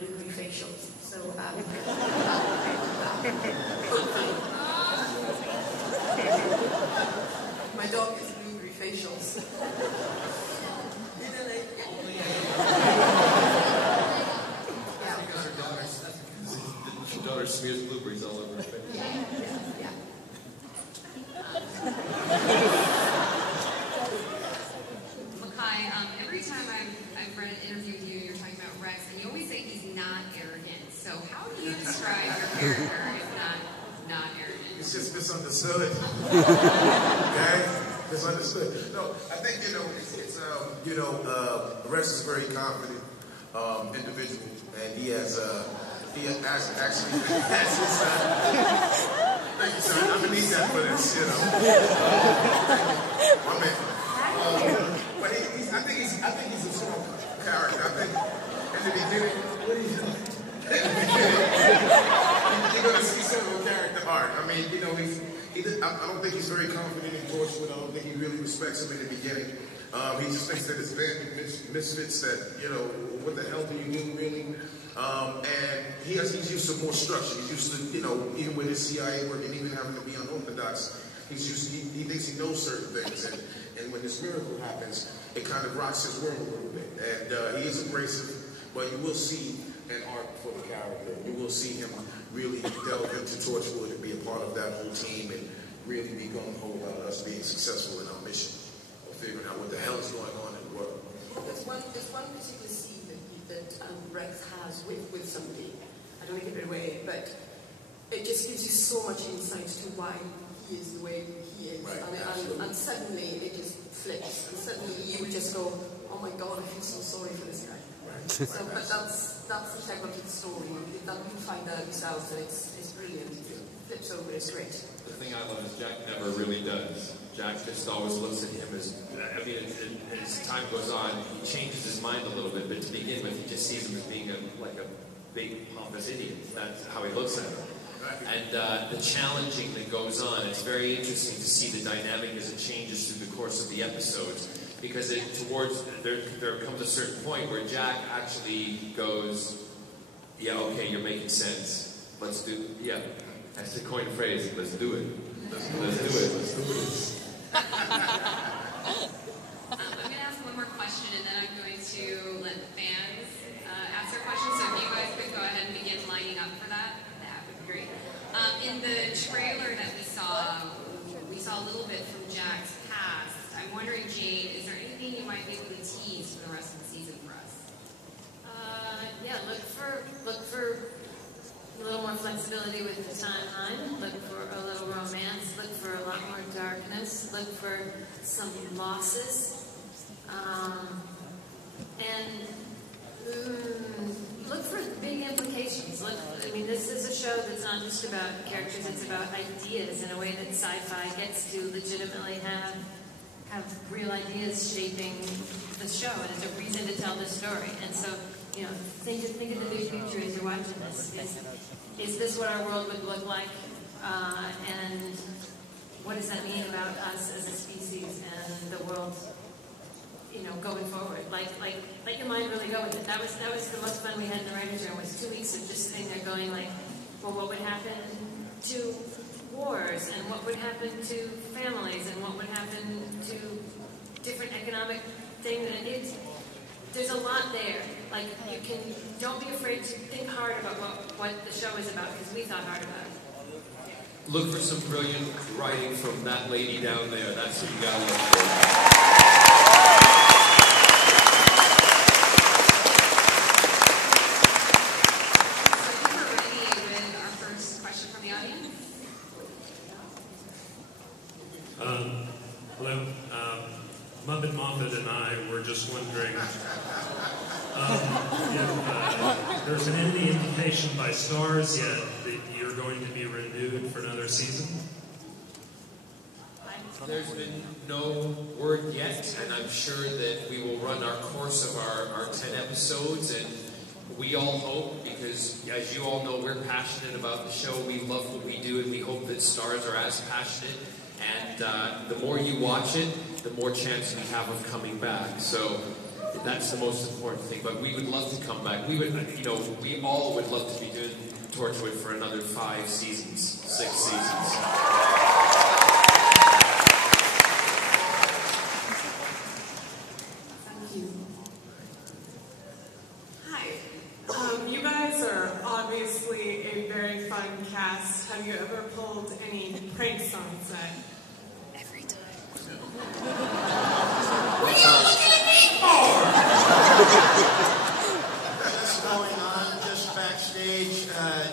with blueberry facials. So, my dog is blueberry facials. Your daughter smears blueberries all over her face. Yeah. Makai, every time I've read an interview with you, you're talking about Rex, and you always say he's not arrogant. So how do you describe your character if not arrogant? It's just misunderstood. Okay? Misunderstood. No, I think, Rex is a very confident individual, and he actually has his thank you, son. I'm gonna need that for this, my man. But I think he's a strong character. I think in the beginning, what are you doing? You're gonna see some of a character arc. I mean, I don't think he's very confident in Torchwood. I don't think he really respects him in the beginning. He just thinks that it's band misfits that, what the hell do you do, really? And he's used to more structure. He's used to, even with his CIA work and even having to be unorthodox, he thinks he knows certain things. And when this miracle happens, it kind of rocks his world a little bit. And he is abrasive, but you will see an arc for the character. You will see him really delve into Torchwood and be a part of that whole team and really be gung-ho about us being successful in our mission or figuring out what the hell is going on in the world. There's one particular scene that Rex has with somebody. I don't want to give it away, but it just gives you so much insight to why he is the way he is. Right, and suddenly it just flips. And suddenly you just go, oh my God, I feel so sorry for this guy. Right. So, but that's the integrity of the story. That you find out yourselves, and it's brilliant. It flips over, it's great. The thing I love is Jack never really does. Jack just always looks at him as, as time goes on, he changes his mind a little bit, but to begin with, he just sees him as being like a big pompous idiot. That's how he looks at him. And the challenging that goes on, it's very interesting to see the dynamic as it changes through the course of the episodes, because there comes a certain point where Jack actually goes, yeah, okay, you're making sense. Let's do, yeah, that's the coin phrase, let's do it. Let's do it. I'm going to ask one more question, and then I'm going to let the fans ask their questions. So if you guys could go ahead and begin lining up for that, that would be great. In the trailer that we saw a little bit from Jack's past. I'm wondering, Jade, is there anything you might be able to tease for the rest of the season for us? Yeah, look for a little more flexibility with the timeline, look for a little romance, look for a lot more darkness, look for some losses, and look for big implications. This is a show that's not just about characters, it's about ideas in a way that sci-fi gets to legitimately have real ideas shaping the show, and it's a reason to tell the story. And so, think of the big picture as you're watching this. Is this what our world would look like? And what does that mean about us as a species and the world, going forward? Let your mind really go with it. That was the most fun we had in the writers' room, was 2 weeks of just sitting there going well, what would happen to wars, and what would happen to families, and what would happen to different economic things. And there's a lot there. Don't be afraid to think hard about what the show is about, because we thought hard about it. Look for some brilliant writing from that lady down there. That's what you gotta look for. Hello. Muppet Moffat and I were just wondering if there's been any indication by Stars yet that you're going to be renewed for another season? There's been no word yet, and I'm sure that we will run our course of our 10 episodes, and we all hope, because as you all know, we're passionate about the show, we love what we do, and we hope that Stars are as passionate. And the more you watch it, the more chance we have of coming back. So That's the most important thing. But we would love to come back. We would, you know, we all would love to be doing Torchwood for another 5 seasons, 6 seasons. Thank you. Hi. You guys are obviously a very fun cast. Have you ever pulled any pranks on set? Every time. What are you looking at me for? What's going on? Just backstage,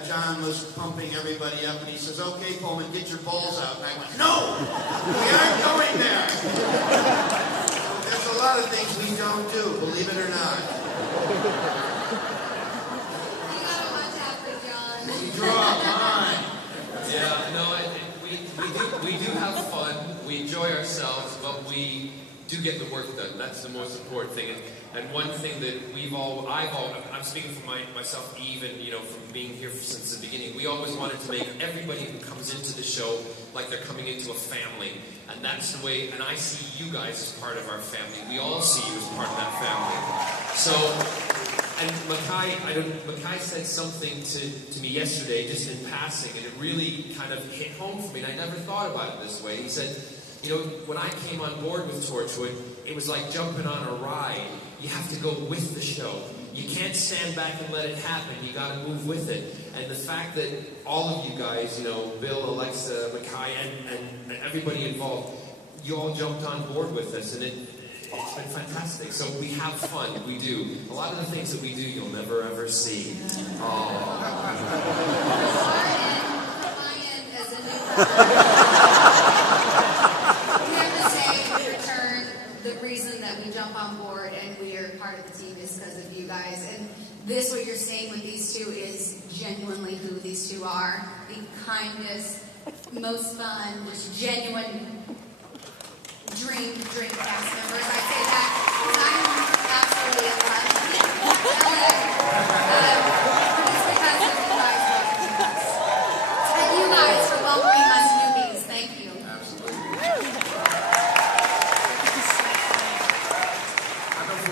John was pumping everybody up, and he says, "Okay, Pullman, get your balls out." And I went, "No, we aren't going there." So there's a lot of things we don't do, believe it or not. You gotta watch out for John. We draw a line. Yeah, no, we do have fun. We enjoy ourselves, but we do get the work done. That's the most important thing. And one thing that I'm speaking for myself, even, you know, from being here since the beginning, we always wanted to make everybody who comes into the show like they're coming into a family. And that's the way, and I see you guys as part of our family. We all see you as part of that family. So, and Mackay said something to me yesterday, just in passing, and it really kind of hit home for me, and I never thought about it this way. He said, you know, when I came on board with Torchwood, it was like jumping on a ride. You have to go with the show. You can't stand back and let it happen. You got to move with it. And the fact that all of you guys, you know, Bill, Alexa, Mackay, and everybody involved, you all jumped on board with us, and it's been fantastic. So we have fun. We do. A lot of the things that we do, you'll never ever see. The reason that we jump on board and we are part of the team is because of you guys. And this, what you're seeing with these two, is genuinely who these two are. The kindest, most fun, just genuine dream cast members. I say that because I'm absolutely in love just because of you guys welcoming us. And you guys for welcoming us newbies. Thank you.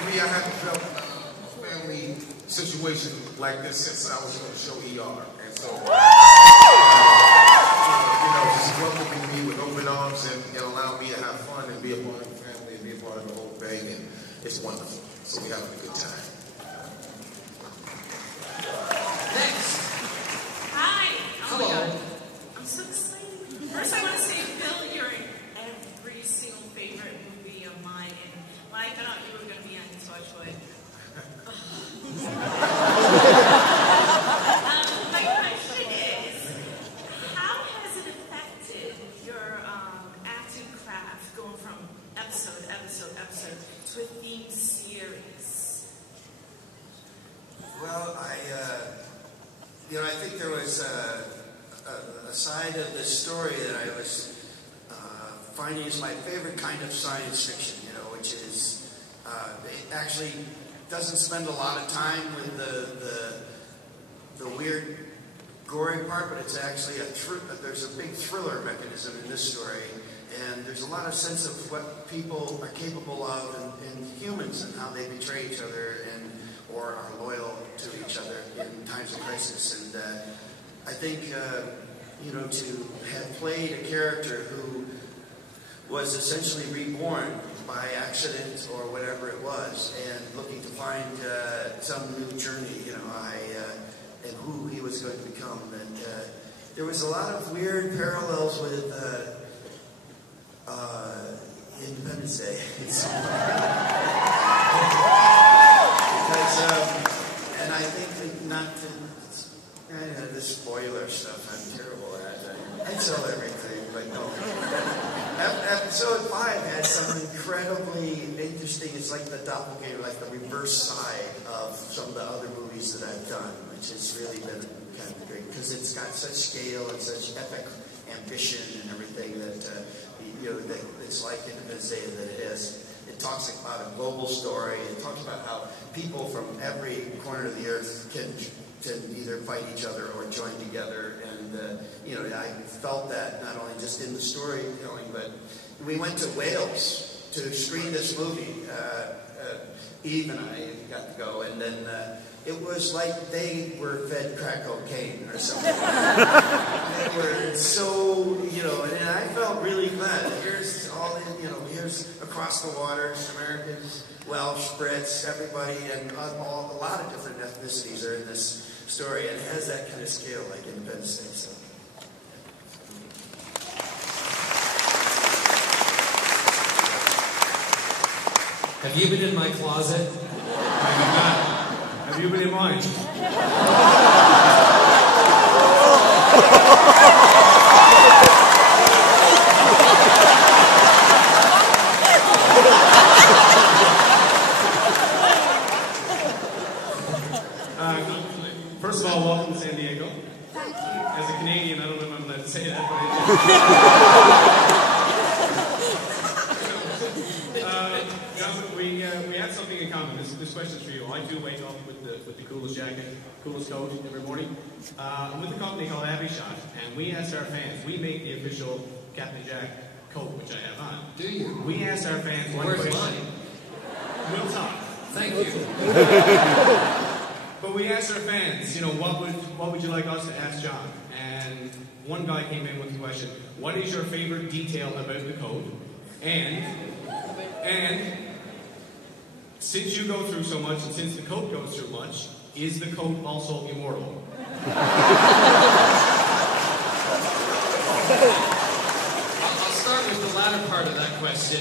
I haven't felt a family situation like this since I was on the show ER. And so, you know, just welcoming me with open arms and allow me to have fun and be a part of the family and be a part of the whole thing. And it's wonderful. So we're having a good time. Next. Hi. Hello. My God. I'm so excited. First, I want to say, Bill, you're in every single favorite movie of mine. And when I found out you were going to be on Torchwood, my question is, how has it affected your acting craft going from episode to a theme series? Well, I think there was a side of this story that I was finding is my favorite kind of science fiction, you know, which is it actually doesn't spend a lot of time with the weird, gory part, but it's actually there's a big thriller mechanism in this story, and there's a lot of sense of what people are capable of in humans and how they betray each other or are loyal to each other in times of crisis. And I think, you know, to have played a character who was essentially reborn by accident or whatever it was, and looking to find some new journey, you know, and who he was going to become. And there was a lot of weird parallels with Independence Day. And I think not to, the spoiler stuff I'm terrible at. I tell everything, but no. Episode 5 had some incredibly interesting, it's like the doppelganger, like the reverse side of some of the other movies that I've done, which has really been kind of great, because it's got such scale and such epic ambition and everything that, you know, that it's like Independence Day that it is. It talks about a global story. It talks about how people from every corner of the earth can either fight each other or join together. And, you know, I felt that not only just in the storytelling, but we went to Wales to screen this movie. Eve and I got to go, and then it was like they were fed crack cocaine or something. They were so, and I felt really glad. Here's all the, here's across the water, Americans, Welsh, Brits, everybody, and a lot of different ethnicities are in this story, and it has that kind of scale like Independence Day. So. Have you been in my closet? Have you been in mine? First of all, welcome to San Diego. Thank you. As a Canadian, I don't know if I'm allowed to say that, but we have something in common. This question's for you. I do wake up with the coolest jacket, coolest coat every morning. I'm with a company called Shot, and we asked our fans. We make the official Captain Jack coat, which I have on. Do you? We asked our fans one Where's question. mine? We'll talk. Thank you. But we asked our fans, what would you like us to ask John? And one guy came in with the question, what is your favorite detail about the coat? And since you go through so much, and since the coat goes through much, is the coat also immortal? I'll start with the latter part of that question.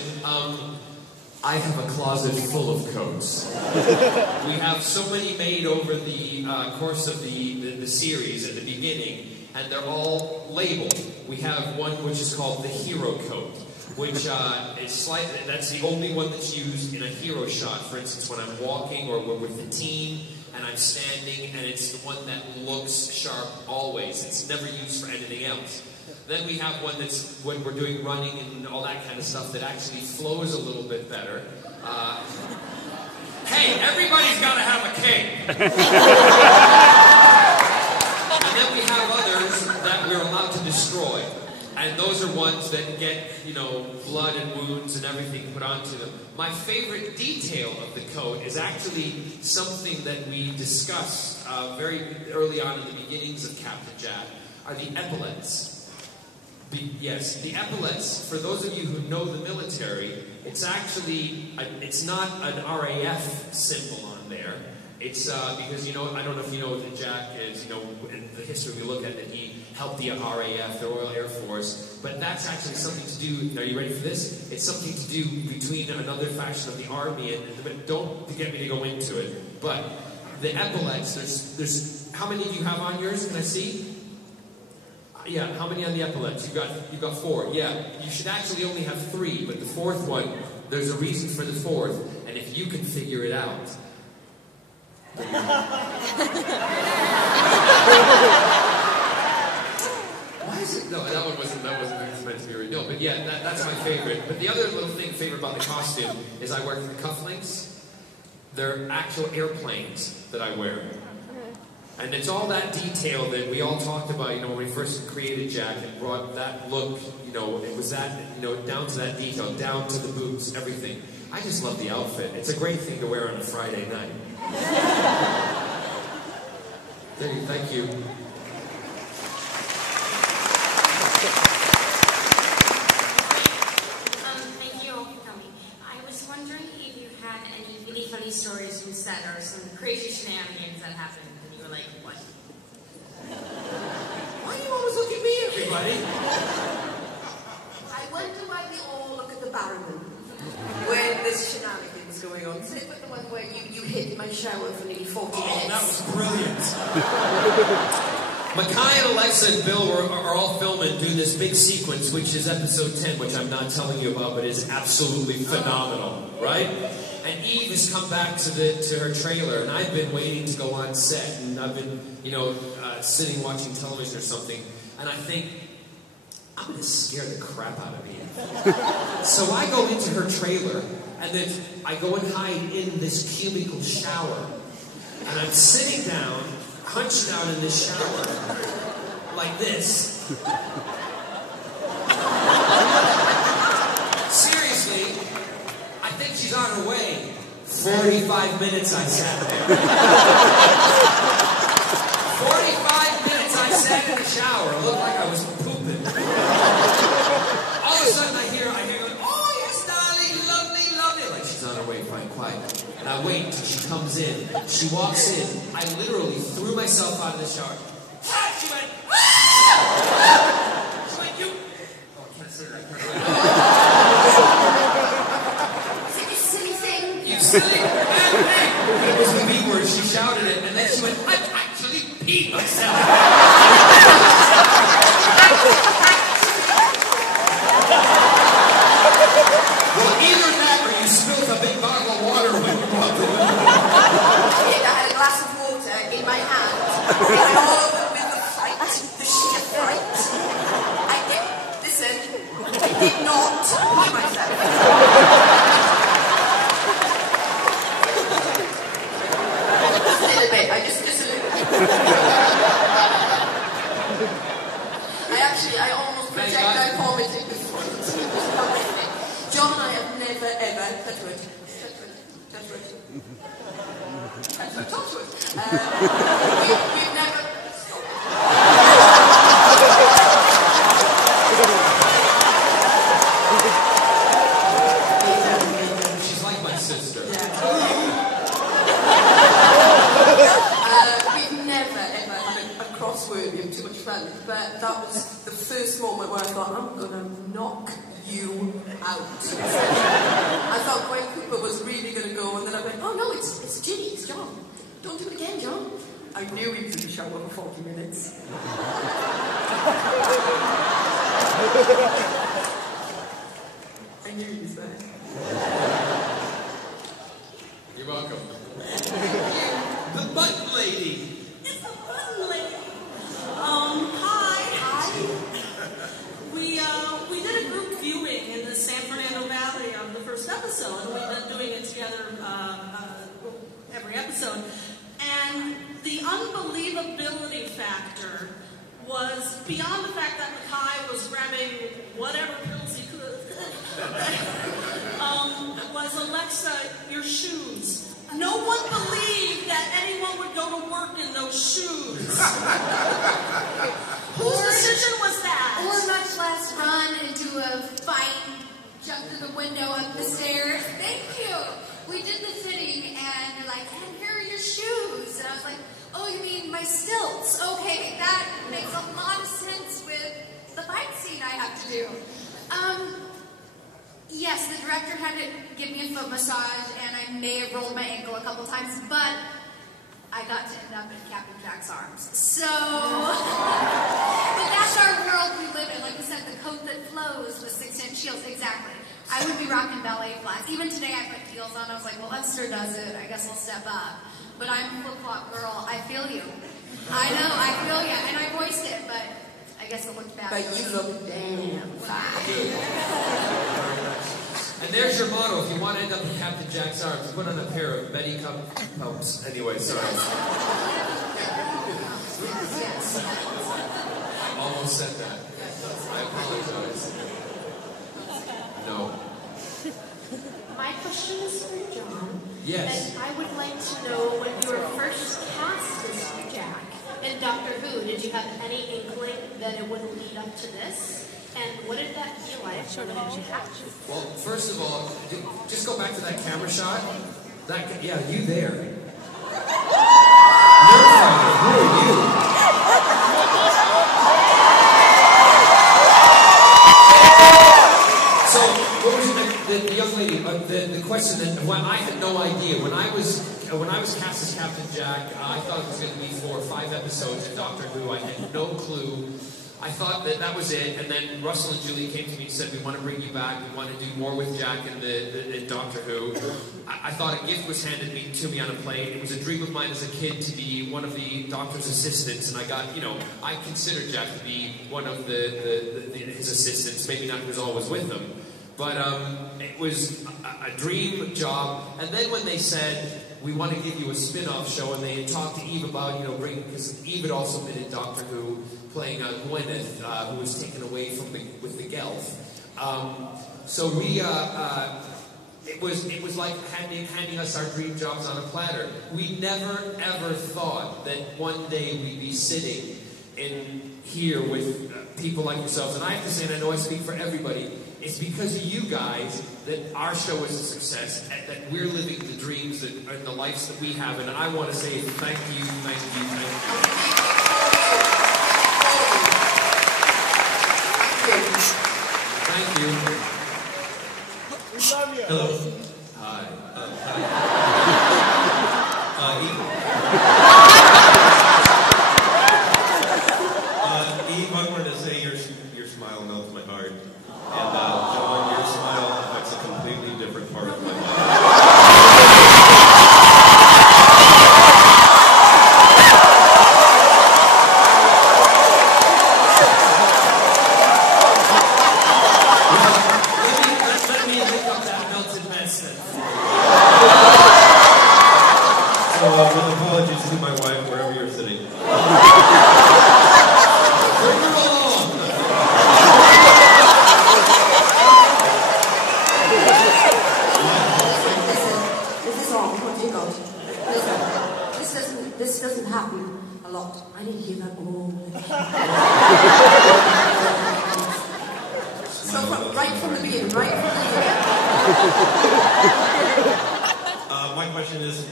I have a closet full of coats. We have so many made over the course of the series at the beginning, and they're all labeled. We have one which is called the hero coat, which is slightly, that's the only one that's used in a hero shot. For instance, when I'm walking or we're with the team and I'm standing, and it's the one that looks sharp always. It's never used for anything else. Then we have one that's when we're doing running and all that kind of stuff that actually flows a little bit better. Hey, everybody's got to have a cape. And then we have others that we're allowed to destroy. And those are ones that get, blood and wounds and everything put onto them. My favorite detail of the coat is actually something that we discussed very early on in the beginnings of Captain Jack, are the epaulets. Yes, the epaulets, for those of you who know the military, it's actually, it's not an RAF symbol on there. It's because, I don't know if you know that Jack is, in the history we look at that he helped the RAF, the Royal Air Force, but that's actually something to do, are you ready for this? It's something to do between another faction of the army, but don't get me to go into it, but the epaulets, there's, how many of you have on yours, can I see? Yeah, how many on the epaulets? You've got 4. Yeah, you should actually only have 3, but the 4th one, there's a reason for the 4th, and if you can figure it out. Why is it? No, that wasn't meant to be real. No, but yeah, that's my favorite. But the other little favorite about the costume is I wear the cufflinks. They're actual airplanes that I wear. And it's all that detail that we all talked about, when we first created Jack and brought that look, it was that, down to that detail, down to the boots, everything. I just love the outfit. It's a great thing to wear on a Friday night. Thank you. Thank you all for coming. I was wondering if you had any really funny stories from set or some crazy shenanigans that happened. Like, what? Why do you always look at me, everybody? I wonder why we all look at the barrowman when there's shenanigans going on. Say about the one where you hid my shower for nearly 40 minutes. Oh, that was brilliant. Makai and Alexa and Bill are all filming, doing this big sequence, which is episode 10, which I'm not telling you about, but is absolutely phenomenal, right? And Eve has come back to her trailer, and I've been waiting to go on set, and I've been, sitting watching television or something, and I think, I'm going to scare the crap out of Eve. So I go into her trailer, and then I go and hide in this cubicle shower, and I'm sitting down, hunched down in this shower, like this. Seriously, I think she's on her way. 45 minutes I sat there. 45 minutes I sat in the shower. It looked like I was pooping. All of a sudden I hear going, oh yes, darling, lovely, lovely. Like she's on her way, fine, quiet. And I wait till she comes in. She walks in. I literally threw myself out of the shower. She went, ah! She went, you. Oh, I can't say that. You silly thing. You silly bad thing. It was the B word. She shouted it, and then she went, I've actually peed myself. Well, either that or you spilled a big bottle of water when you walked in. I had a glass of water in my hand. It went all over with the fright, the sheer fright. Listen, I did not pee myself. Just a little bit, just a little bit. I almost projectile vomited before. It was horrific. John and I have never, ever, touchwood. We've never. She's like my sister. Yeah. We've never ever had a crossword. We have too much fun. But that was the first moment where I thought, I'm going to knock you out. I thought Gwen Cooper was really going to go, and then I went, oh no, it's Ginny, it's John. Don't do it again, John. I knew he was in the shower for 40 minutes. I knew he was there. You're welcome. The button lady. It's the button lady. Hi. We did a group viewing in the San Fernando Valley on the first episode, and we've been doing it together every episode. And the unbelievability factor was beyond the fact that Mackay was grabbing whatever pills he could. Was Alexa, your shoes. No one believed that anyone would go to work in those shoes. Whose decision was that? Or much less run into a fight, jump through the window up the stairs. Thank you. We did the fitting, and they're like, and here are your shoes. And I was like, oh, you mean my stilts? Okay, that makes a lot of sense with the fight scene I have to do. Yes, the director had to give me a foot massage, and I may have rolled my ankle a couple times, but I got to end up in Captain Jack's arms. So, but that's our world we live in. Like you said, the coat that flows with 6-inch heels. Exactly. I would be rocking ballet flats. Even today I put heels on. I was like, well, Esther does it. I guess we'll step up. But I'm a flip-flop girl. I feel you. I know, I feel you. And I voiced it, but I guess it looked bad. But you look damn fine. And there's your motto. If you want to end up in Captain Jack's arms, put on a pair of Betty pumps. Anyway, sorry. Almost said that. I apologize. No. My question is for John. Yes. And I would like to know when you were first cast as Jack in Doctor Who, did you have any inkling that it would lead up to this? And what did that feel like? Well, first of all, just go back to that camera shot. Yeah, you there. Nerdfighter, who are you? So, what was the young lady? The question that I had no idea when I was cast as Captain Jack. I thought it was going to be 4 or 5 episodes of Doctor Who. I had no clue. I thought that was it, and then Russell and Julie came to me and said, we want to bring you back, we want to do more with Jack in Doctor Who. I thought a gift was handed to me on a plane. It was a dream of mine as a kid to be one of the Doctor's assistants, and I considered Jack to be one of his assistants, maybe not who was always with him. But it was a dream job, and then when they said, we want to give you a spin-off show, and they talked to Eve about, because Eve had also been in Doctor Who, playing Gwyneth, who was taken away with the Gelf. So we, it was like handing us our dream jobs on a platter. We never ever thought that one day we'd be sitting in here with people like yourselves. And I have to say, and I know I speak for everybody, it's because of you guys that our show is a success, and that we're living the dreams and the lives that we have. And I want to say thank you, thank you, thank you. Thank you. We love you. Hello. Hi. Eve, I wanted to say your smile melts my heart. And John, your smile affects a completely different part of my life. Let me pick up that melted mess then. So, with apologies to my wife, wherever you're sitting. This doesn't happen a lot. I didn't hear that all the time. So right from the beginning, right from the beginning. My question is,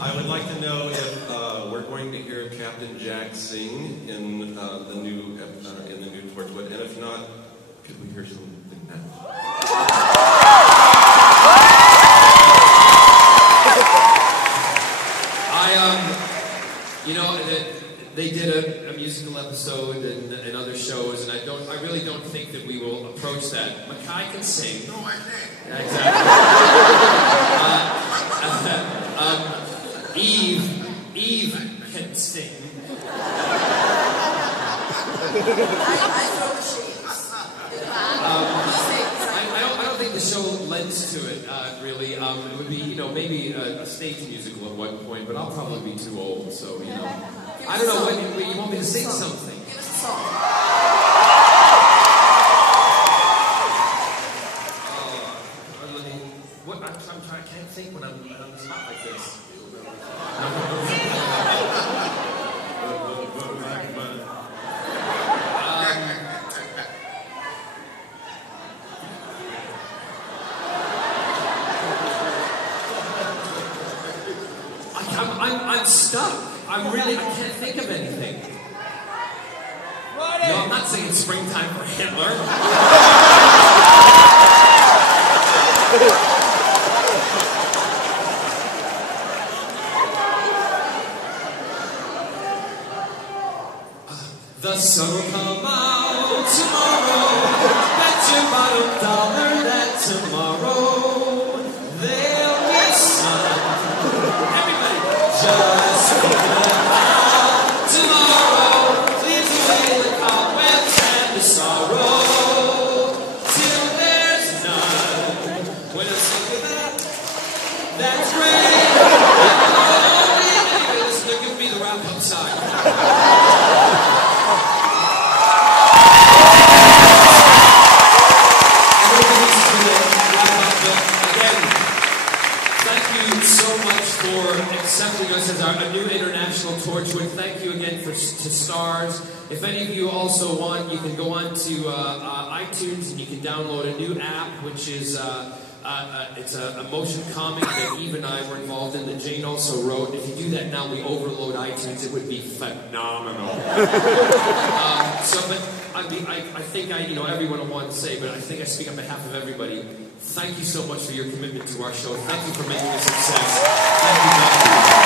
I would like to know if we're going to hear Captain Jack sing in the new Torchwood, and if not, could we hear something now? You know, they did a musical episode and other shows, and I really don't think that we will approach that. Makai can sing. No, I can't. Yeah, exactly. Eve can sing. I throw the shades. I don't think the show lends to it, really. It would be, maybe a stage musical at one point, but I'll probably be too old, so, I don't know, you want me to sing something? Give us a song. I can't think when I'm on the spot like this. I'm stuck. I can't think of anything. No, I'm not singing Springtime for Hitler. The sun will come out tomorrow. Bet your bottom dollar that tomorrow there'll be sun. Everybody, just think about tomorrow. Clears away the cobwebs and the sorrow till there's none. When I think of that's great. Listen, give me the wrap-up side. Accepting us as a new international Torchwood. Thank you again to Stars. If any of you also want, you can go on to iTunes and you can download a new app, which is it's a motion comic that Eve and I were involved in that Jane also wrote. If you do that now, we overload iTunes. It would be phenomenal. I think everyone will want to say, but I think I speak on behalf of everybody. Thank you so much for your commitment to our show. Thank you for making it a success. Thank you, Dr.